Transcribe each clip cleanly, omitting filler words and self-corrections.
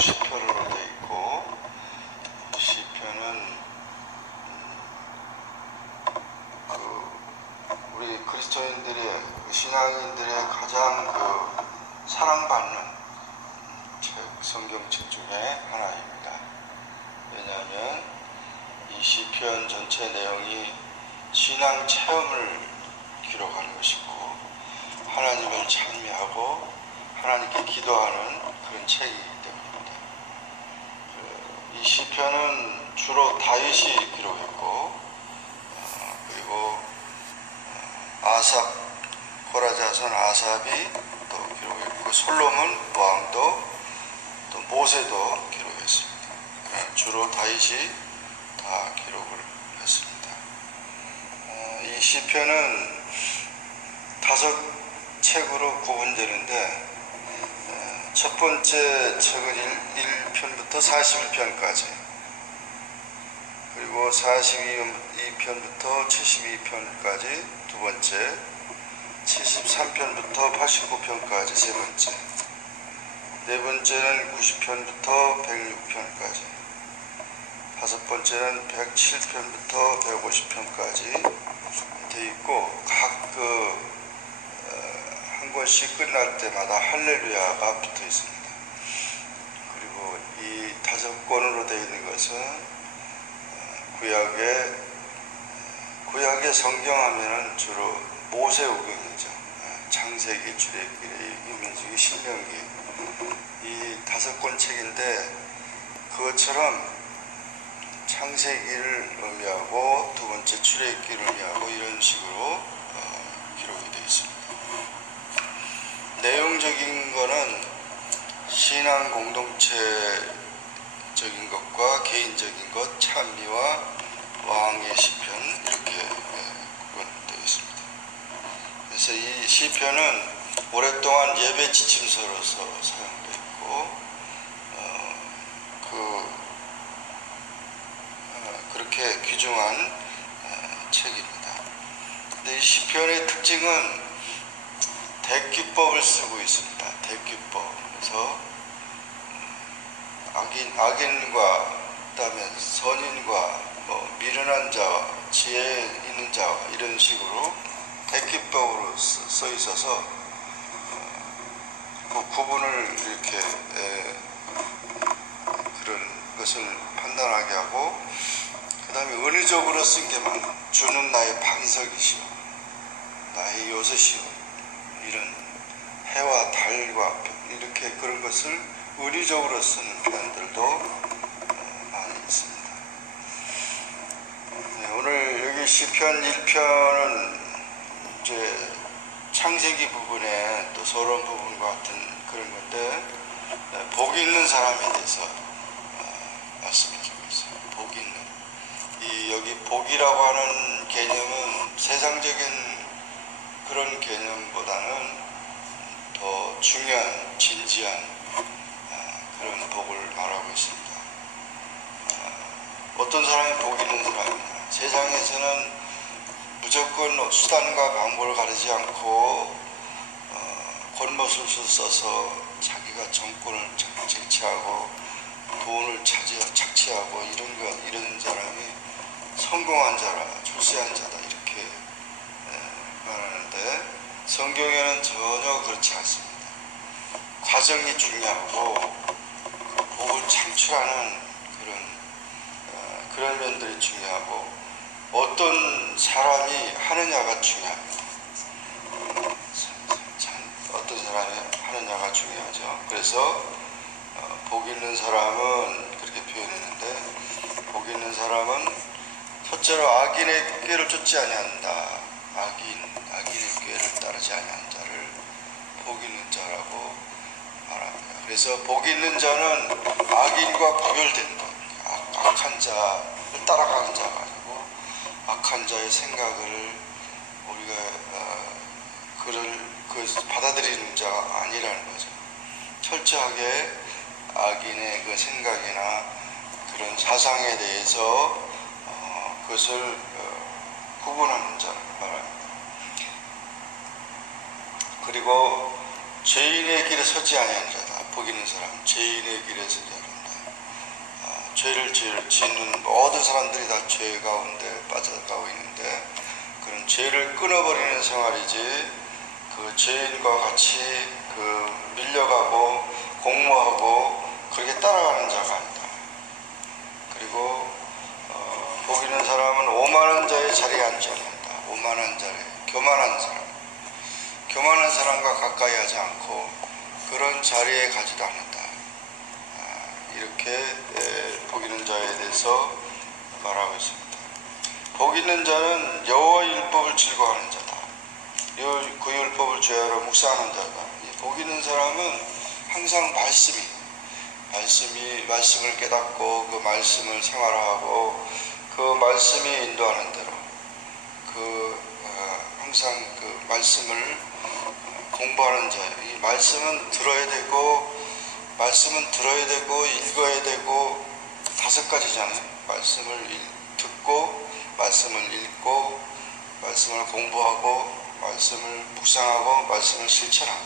시편으로 되어 있고, 시편은 우리 그리스도인들의 신앙인들의 가장 사랑받는 성경책 중에 하나입니다. 왜냐하면 이 시편 전체 내용이 신앙 체험을 기록하는 것이고, 하나님을 찬미하고 하나님께 기도하는 그런 책이기 때문입니다. 이 시편은 주로 다윗이 기록했고, 그리고 아삽, 고라 자손 아삽이 또 기록했고, 솔로몬 왕도 또 모세도 기록했습니다. 주로 다윗이 다 기록을 했습니다. 이 시편은 5책으로 구분되는데, 첫 번째 책은 1편부터 41편까지, 그리고 42편부터 72편까지 두 번째, 73편부터 89편까지 세 번째, 네 번째는 90편부터 106편까지, 다섯 번째는 107편부터 150편까지 되어 있고, 각 한 권씩 끝날 때마다 할렐루야가 붙어 있습니다. 그리고 이 5권으로 되어 있는 것은 구약의 성경하면은 주로 모세오경이죠. 창세기, 출애굽기, 민수기, 신명기, 이 5권 책인데, 그것처럼 창세기를 의미하고 두 번째 출애굽기를 의미하고 이런 식으로 기록이 되어 있습니다. 내용적인 거는 신앙 공동체적인 것과 개인적인 것, 찬미와 왕의 시편, 이렇게 구분되어 있습니다. 그래서 이 시편은 오랫동안 예배 지침서로서 사용되어 있고, 그렇게 귀중한 책입니다. 근데 이 시편의 특징은 대기법을 쓰고 있습니다. 대기법. 그래서 악인과 그다음에 선인과 미련한 자와 지혜 있는 자와 이런 식으로 대기법으로 써 있어서 그 구분을 이렇게 그런 것을 판단하게 하고, 그 다음에 은유적으로 쓴 게 많아. 주는 나의 반석이시오, 나의 요새시오, 이런 해와 달과 이렇게 그런 것을 은유적으로 쓰는 표현들도 많이 있습니다. 오늘 여기 시편 1편은 이제 창세기 부분에 또 서론 부분과 같은 그런 건데, 복 있는 사람에 대해서 말씀해 주고 있어요. 복 있는. 여기 복이라고 하는 개념은 세상적인 그런 개념보다는 더 중요한, 진지한 그런 복을 말하고 있습니다. 어떤 사람이 복 있는 사람이냐. 세상에서는 무조건 수단과 방법을 가리지 않고 권모술수 써서 자기가 정권을 쟁취하고 돈을 착취하고 이런 사람이 성공한 자라, 출세한 자다, 이렇게 말하는데, 성경에는 전혀 그렇지 않습니다. 과정이 중요하고 복을 창출하는 그런 면들이 중요하고, 어떤 사람이 하느냐가 중요합니다. 어떤 사람이 하느냐가 중요하죠. 그래서 복 있는 사람은 그렇게 표현했는데, 복 있는 사람은 첫째로 악인의 꾀를 쫓지 아니한다. 악인의 꾀를 따르지 아니한 자를 복 있는 자라고 말합니다. 그래서 복 있는 자는 악인과 구별된 것, 악한 자를 따라가는 자가 아니고 악한 자의 생각을 우리가 받아들이는 자가 아니라는 거죠. 철저하게 악인의 그 생각이나 그런 사상에 대해서 그것을 구분하는 자를 말합니다. 그리고 죄인의 길에 서지 아니한 자다. 복 있는 사람, 죄인의 길에서 자란다. 죄를 짓는 모든 사람들이 다 죄 가운데 빠져가고 있는데, 그런 죄를 끊어버리는 생활이지, 그 죄인과 같이 그 밀려가고 공모하고 그렇게 따라가는 자가 아니다. 그리고 복 있는 사람은 오만한 자의 자리에 앉지 않는다. 오만한 자리, 교만한 사람, 교만한 사람과 가까이 하지 않고 그런 자리에 가지도 않는다. 이렇게 복 있는 자에 대해서 말하고 있습니다. 복 있는 자는 여호와의 율법을 즐거워하는 자다. 그 율법을 죄하러 묵상하는 자다. 복 있는 사람은 항상 말씀을 깨닫고 그 말씀을 생활하고 그 말씀이 인도하는 대로 항상 그 말씀을 공부하는 자예요. 이 말씀은 들어야 되고 읽어야 되고 5가지잖아요. 말씀을 듣고 말씀을 읽고 말씀을 공부하고 말씀을 묵상하고 말씀을 실천하고,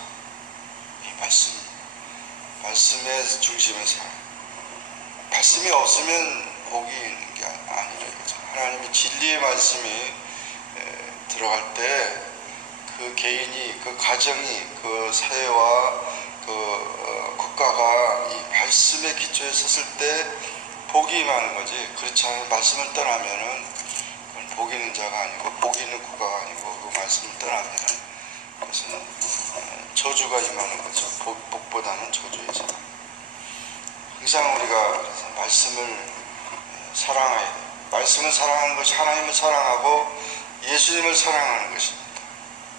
이 말씀의 중심에서 말씀이 없으면 복이 있는 게 아니라 이거죠. 하나님의 진리의 말씀이 들어갈 때 그 개인이, 그 가정이, 그 사회와 그 국가가 이 말씀의 기초에 섰을 때 복이 임하는 거지. 그렇지 않으면 말씀을 떠나면은 그건 복 있는 자가 아니고 복 있는 국가가 아니고, 그 말씀을 떠나면은 그것은 저주가 임하는 거죠. 복보다는 저주이죠. 항상 우리가 그래서 말씀을 사랑해야 돼요. 말씀을 사랑하는 것이 하나님을 사랑하고 예수님을 사랑하는 것입니다.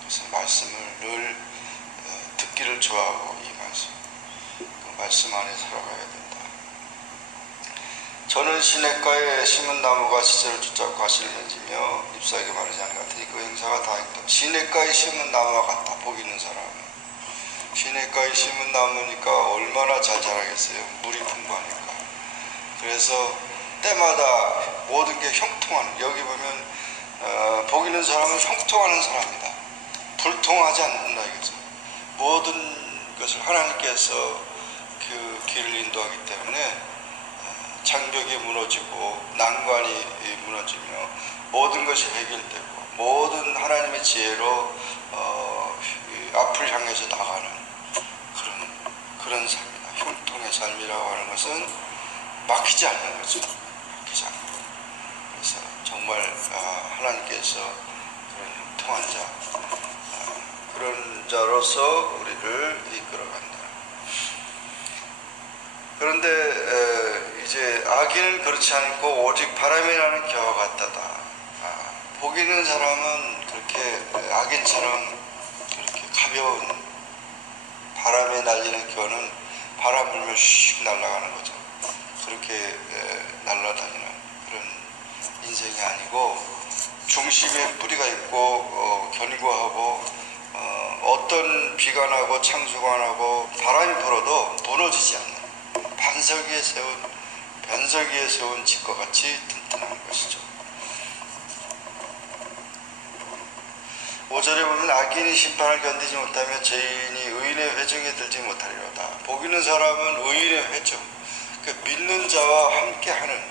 그래서 말씀을 늘 듣기를 좋아하고 그 말씀 안에 살아가야 된다. 저는 시냇가에 심은 나무가 시절을 쫓아 과실을 맺으며 잎사귀게 마르지 않은 것 같으니 그 행사가 다 있다. 시냇가에 심은 나무와 같다. 복 있는 사람은 시냇가에 심은 나무니까 얼마나 잘 자라겠어요. 물이 풍부하니까. 그래서 때마다 모든 게 형통하는, 여기 보면 복 있는 사람은 형통하는 사람이다. 불통하지 않는다 이거죠. 모든 것을 하나님께서 그 길을 인도하기 때문에 장벽이 무너지고 난관이 무너지며 모든 것이 해결되고 모든 하나님의 지혜로 앞을 향해서 나가는 그런 삶이다. 형통의 삶이라고 하는 것은 막히지 않는 거죠. 막히지 않는 거. 그래서 정말 하나님께서 그런 형통한 자, 그런 자로서 우리를 이끌어간다. 그런데 이제 악인은 그렇지 않고 오직 바람이 나는 겨와 같다다. 복 있는 사람은 그렇게 악인처럼 그렇게 가벼운 바람에 날리는 겨는 바람 불면 슉 날아가는 거죠. 그렇게 날아다니는 그런 인생이 아니고 중심에 뿌리가 있고 견고하고 어떤 비가 나고 창수가 나고 바람이 불어도 무너지지 않는 변석 위에 세운 집과 같이 튼튼한 것이죠. 5절에 보면 악인이 심판을 견디지 못하며 죄인이 의인의 회중에 들지 못하리로다. 복 있는 사람은 의인의 회중, 믿는 자와 함께하는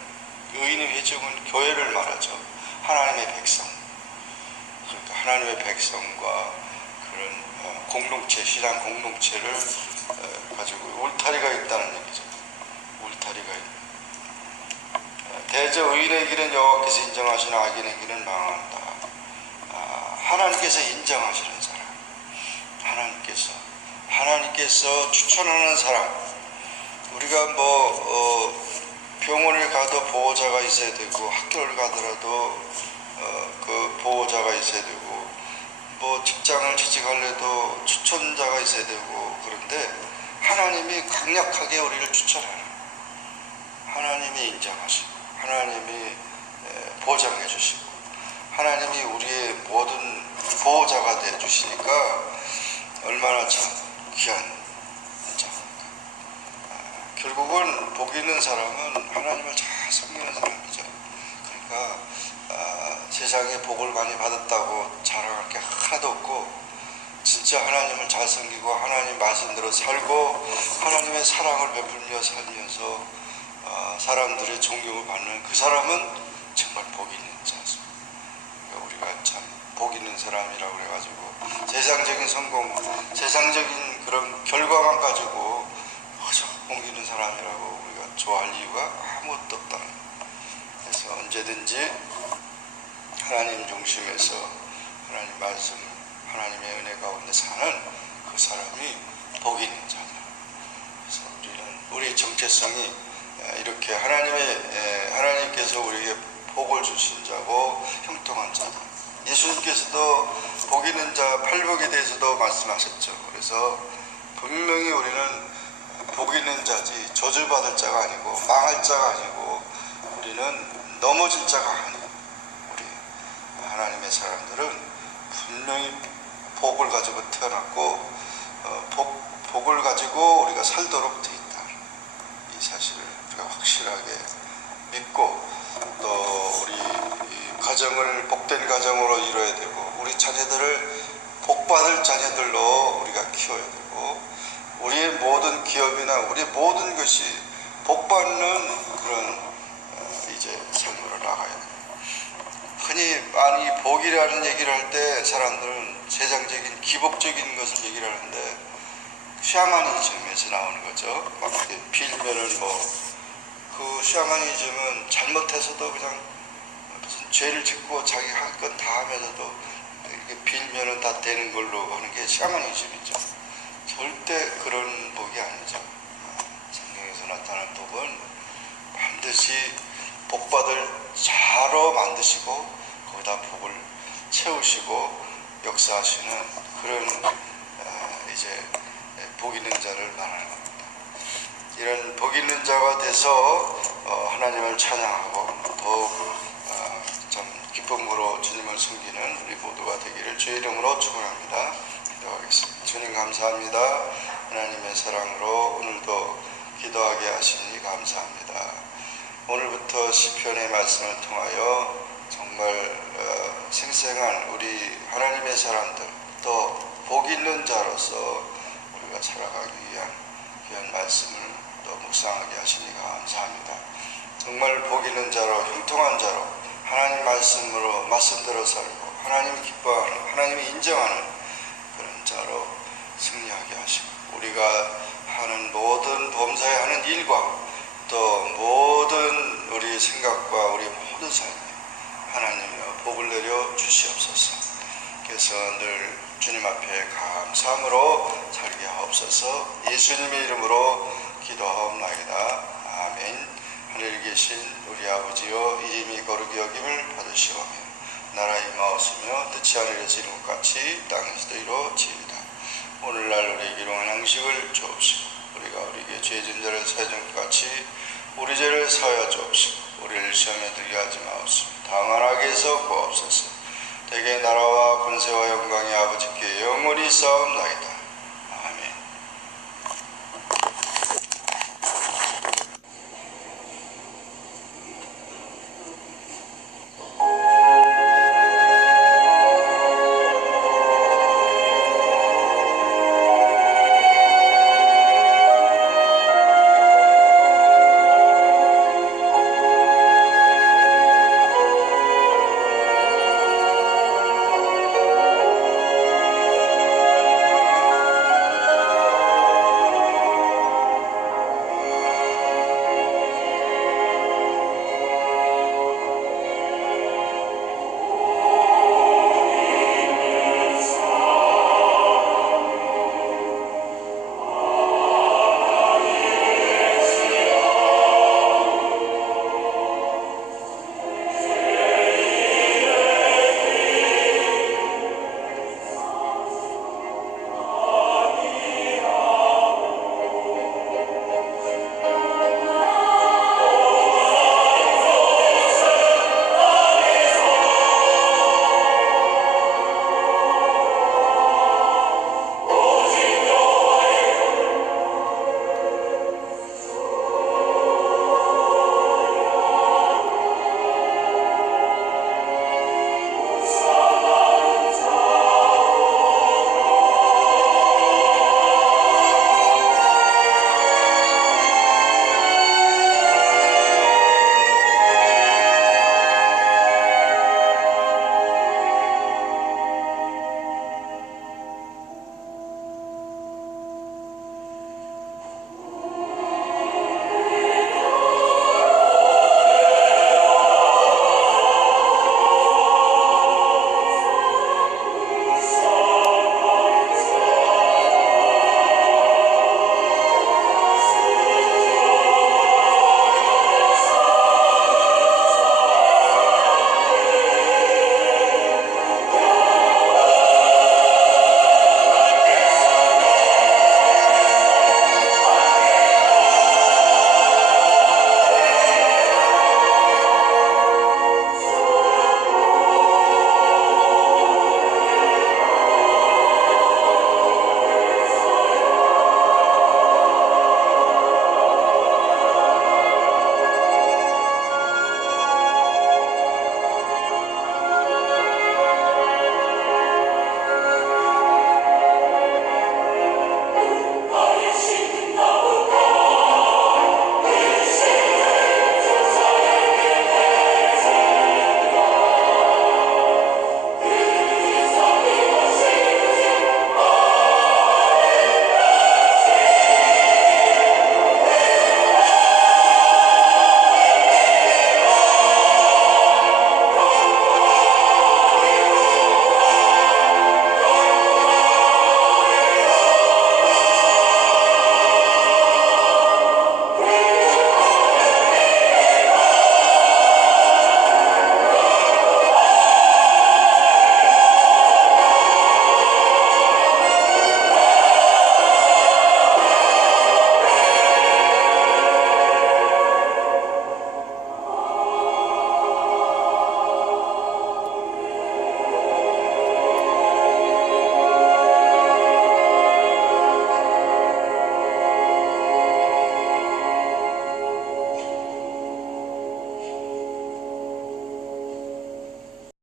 의인의 회중은 교회를 말하죠. 하나님의 백성. 그러니까 하나님의 백성과 그런 공동체, 신앙 공동체를 가지고 울타리가 있다는 얘기죠. 울타리가 있는. 대저 의인의 길은 여호와께서 인정하시나 악인의 길은 망한다. 하나님께서 인정하시는 사람, 하나님께서 추천하는 사람. 우리가 병원을 가도 보호자가 있어야 되고, 학교를 가더라도 그 보호자가 있어야 되고, 직장을 취직하려도 추천자가 있어야 되고, 그런데 하나님이 강력하게 우리를 추천하는, 하나님이 인정하시고, 하나님이 보장해 주시고, 하나님이 우리의 모든 보호자가 되어 주시니까 얼마나 참 귀한 자입니까. 결국은 복 있는 사람은 하나님을 잘 섬기는 사람이죠. 그러니까 세상에 복을 많이 받았다고 자랑할 게 하나도 없고, 진짜 진짜 하나님을 잘 섬기고 하나님 말씀대로 살고 하나님의 사랑을 베풀며 살면서 사람들의 존경을 받는 그 사람은 정말 복이 있는 자죠. 우리가 참 복 있는 사람이라고 그래가지고 세상적인 성공, 세상적인 그런 결과만 가지고 복 있는 사람이라고 우리가 좋아할 이유가 아무것도 없다. 그래서 언제든지 하나님 중심에서 하나님 말씀, 하나님의 은혜 가운데 사는 그 사람이 복이 있는 자다. 그래서 우리는 우리의 정체성이 이렇게 하나님께서 우리에게 복을 주신 자고 형통한 자다. 예수님께서도 복 있는 자 팔복에 대해서도 말씀하셨죠. 그래서 분명히 우리는 복 있는 자지 저주받을 자가 아니고 망할 자가 아니고 우리는 넘어질 자가 아니고 우리 하나님의 사람들은 분명히 복을 가지고 태어났고 복을 가지고 우리가 살도록 되어 있다. 이 사실을 우리가 확실하게 믿고 또 우리 가정을 복된 가정으로 이뤄야 되고 우리 자녀들을 복받을 자녀들로 우리가 키워야 되고 우리의 모든 기업이나 우리의 모든 것이 복받는 그런 이제 삶으로 나가야 돼요. 흔히 많이 복이라는 얘기를 할 때 사람들은 세상적인 기복적인 것을 얘기를 하는데 샤머니즘에서 나오는 거죠. 막 빌면은 그 샤머니즘은 잘못해서도 그냥 무슨 죄를 짓고 자기 할 건 다 하면서도 이렇게 빌면은 다 되는 걸로 하는 게 샤머니즘이죠. 절대 그런 복이 아니죠. 성경에서 나타난 복은 반드시 복받을 자로 만드시고 거기다 복을 채우시고 역사하시는 그런 이제 복 있는 자를 말하는 겁니다. 이런 복 있는 자가 돼서 하나님을 찬양하고 더욱 참 기쁨으로 주님을 섬기는 우리 모두가 되기를 주의 이름으로 축원합니다. 기도하겠습니다. 주님 감사합니다. 하나님의 사랑으로 오늘도 기도하게 하시니 감사합니다. 오늘부터 시편의 말씀을 통하여 정말 생생한 우리 하나님의 사람들 또 복 있는 자로서 우리가 살아가기 위한 귀한 말씀을 또 묵상하게 하시니 감사합니다. 정말 복 있는 자로 형통한 자로 하나님 말씀대로 살고 하나님이 기뻐하는 하나님이 인정하는 그런 자로 승리하게 하시고 우리가 하는 모든 범사에 하는 일과 또 모든 우리 생각과 우리 모든 삶에 하나님이여 복을 내려 주시옵소서. 그래서 늘 주님 앞에 감사함으로 살게 하옵소서. 예수님의 이름으로 기도하옵나이다. 아멘. 하늘에 계신 우리 아버지여 이름이 거룩히 여김을 받으시오며 나라 임하옵시며 뜻이 하늘에서 이룬 것 같이 땅에서도 이루어지이다. 오늘날 우리에게 일용할 양식을 주옵시고 우리가 우리에게 죄 진 자를 사해 준 것 같이 우리 죄를 사하여 주옵시고 우리를 시험에 들게 하지 마옵시며 다만 악에서 구하옵소서. 대개 나라와 권세와 영광이 아버지께 영원히 싸움나이다.